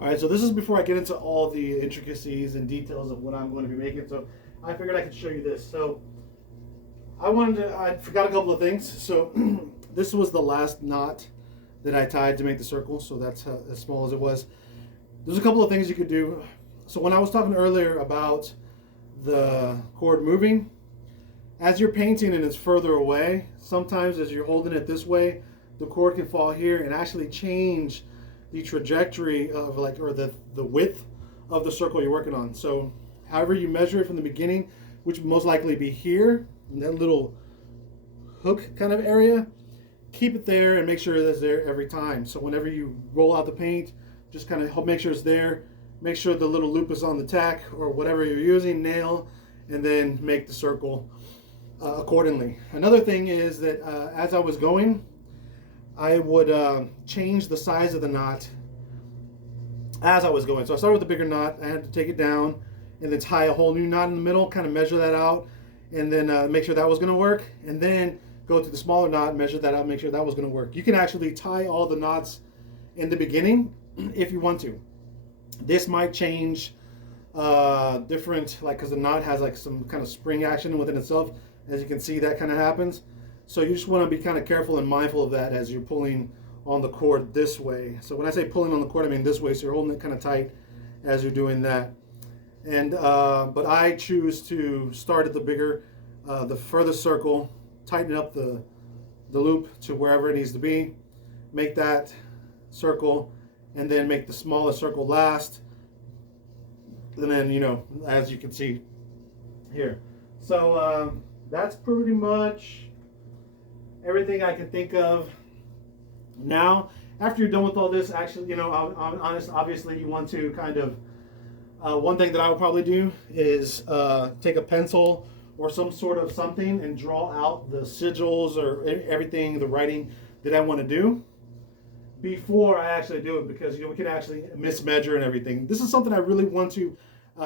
All right, so this is before I get into all the intricacies and details of what I'm going to be making. So I figured I could show you this. So I forgot a couple of things. So this was the last knot that I tied to make the circle. So that's as small as it was. There's a couple of things you could do. So when I was talking earlier about the cord moving, as you're painting and it's further away, sometimes as you're holding it this way, the cord can fall here and actually change the trajectory of or the width of the circle you're working on. So however you measure it from the beginning, which would most likely be here, in that little hook kind of area, keep it there and make sure that's there every time. So whenever you roll out the paint, just kind of make sure it's there. Make sure the little loop is on the tack or whatever you're using, nail, and then make the circle accordingly. Another thing is that as I was going, I would change the size of the knot as I was going. So I started with a bigger knot. I had to take it down and then tie a whole new knot in the middle, kind of measure that out, and then make sure that was going to work. And then go to the smaller knot, measure that out, make sure that was going to work. You can actually tie all the knots in the beginning if you want to. This might change different, like, because the knot has like some kind of spring action within itself. As you can see, that kind of happens. So you just want to be kind of careful and mindful of that as you're pulling on the cord this way. So when I say pulling on the cord, I mean this way. So you're holding it kind of tight as you're doing that. And but I choose to start at the bigger, the furthest circle, tighten up the loop to wherever it needs to be, make that circle, and then make the smallest circle last. And then, you know, as you can see here. So that's pretty much everything I can think of. Now, after you're done with all this, actually, you know, I'm honest, obviously you want to kind of, one thing that I would probably do is take a pencil or some sort of something and draw out the sigils or everything, the writing that I want to do before I actually do it, because, you know, we can actually mismeasure and everything. This is something I really want to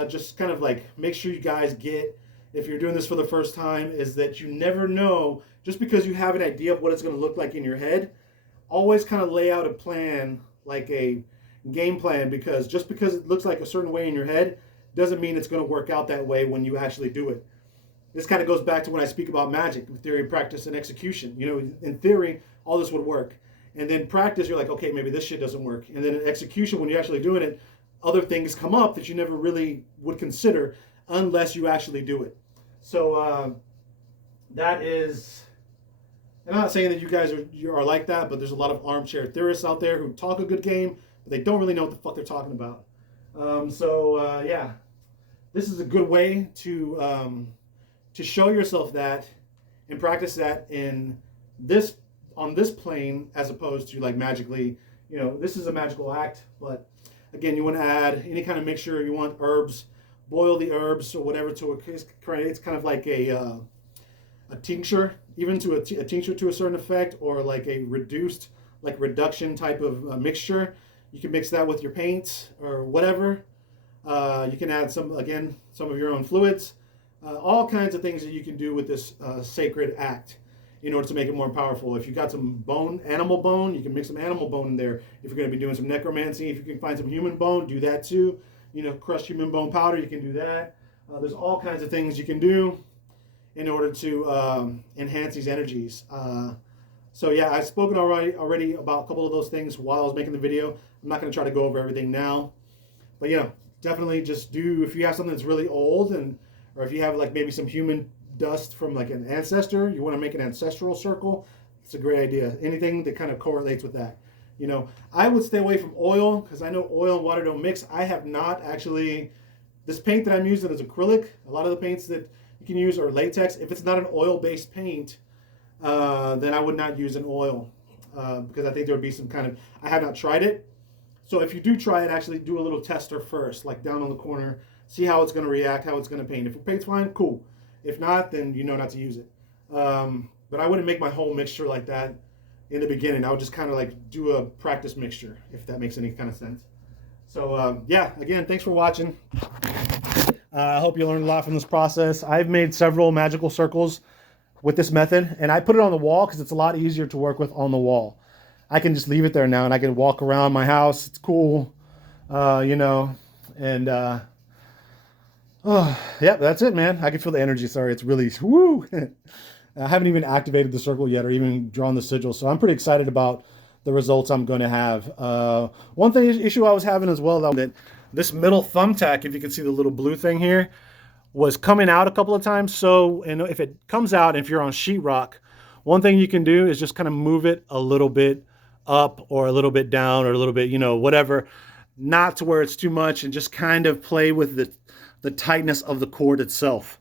just kind of like make sure you guys get if you're doing this for the first time, is that you never know, just because you have an idea of what it's going to look like in your head, always kind of lay out a plan, like a game plan, because just because it looks like a certain way in your head doesn't mean it's going to work out that way when you actually do it. This kind of goes back to when I speak about magic, theory, practice, and execution. You know, in theory, all this would work. And then practice, you're like, okay, maybe this shit doesn't work. And then in execution, when you're actually doing it, other things come up that you never really would consider unless you actually do it. So that is, I'm not saying that you guys are like that, but there's a lot of armchair theorists out there who talk a good game, but they don't really know what the fuck they're talking about. Yeah, this is a good way to show yourself that and practice that on this plane, as opposed to like magically. You know, this is a magical act, but again, you want to add any kind of mixture. You want herbs, boil the herbs or whatever to it's kind of like a tincture, even to a tincture to a certain effect, or like a reduction type of mixture. You can mix that with your paints or whatever. You can add some of your own fluids, all kinds of things that you can do with this sacred act in order to make it more powerful. If you got some animal bone, you can mix some animal bone in there. If you're going to be doing some necromancy, if you can find some human bone, do that too. You know, crushed human bone powder, you can do that. There's all kinds of things you can do in order to enhance these energies. So yeah, I've spoken already about a couple of those things while I was making the video. I'm not going to try to go over everything now, but you know, definitely just do, if you have something that's really old, or if you have like maybe some human dust from like an ancestor, you want to make an ancestral circle, it's a great idea. Anything that kind of correlates with that. You know, I would stay away from oil, because I know oil and water don't mix. I have not actually, this paint that I'm using is acrylic. A lot of the paints that you can use are latex. If it's not an oil-based paint, then I would not use an oil, because I think there would be some kind of, I have not tried it. So if you do try it, actually do a little tester first, like down on the corner, see how it's going to react, how it's going to paint. If it paints fine, cool. If not, then you know not to use it. But I wouldn't make my whole mixture like that in the beginning. I would just kind of like do a practice mixture, if that makes any kind of sense. So yeah, again, thanks for watching. I hope you learned a lot from this process. I've made several magical circles with this method, and I put it on the wall because it's a lot easier to work with on the wall. I can just leave it there now, and I can walk around my house. It's cool. you know, and oh, yeah, that's it, man. I can feel the energy. Sorry, it's really woo. I haven't even activated the circle yet or even drawn the sigil, so I'm pretty excited about the results I'm going to have. One thing issue I was having as well, though, that this middle thumbtack, if you can see the little blue thing here, was coming out a couple of times. So, and if it comes out, if you're on sheetrock, one thing you can do is just kind of move it a little bit up or a little bit down or a little bit, you know, whatever, not to where it's too much, and just kind of play with the tightness of the cord itself,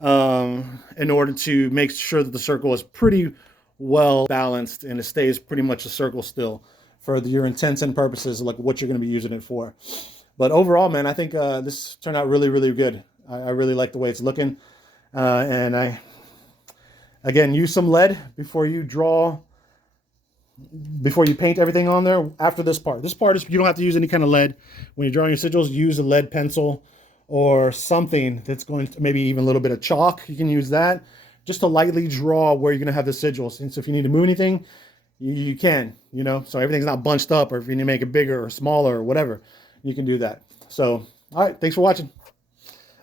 in order to make sure that the circle is pretty well balanced and it stays pretty much a circle still for your intents and purposes, like what you're going to be using it for. But overall, man, I think this turned out really, really good. I really like the way it's looking. And I, again, use some lead before you draw, before you paint everything on there after this part. This part is, you don't have to use any kind of lead. When you're drawing your sigils, use a lead pencil or something that's going to, maybe even a little bit of chalk. You can use that just to lightly draw where you're going to have the sigils. And so if you need to move anything, you can, you know, so everything's not bunched up, or if you need to make it bigger or smaller or whatever, you can do that. So, all right, thanks for watching.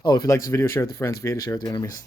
Oh, if you like this video, share it with your friends. If you hate it, share it with your enemies.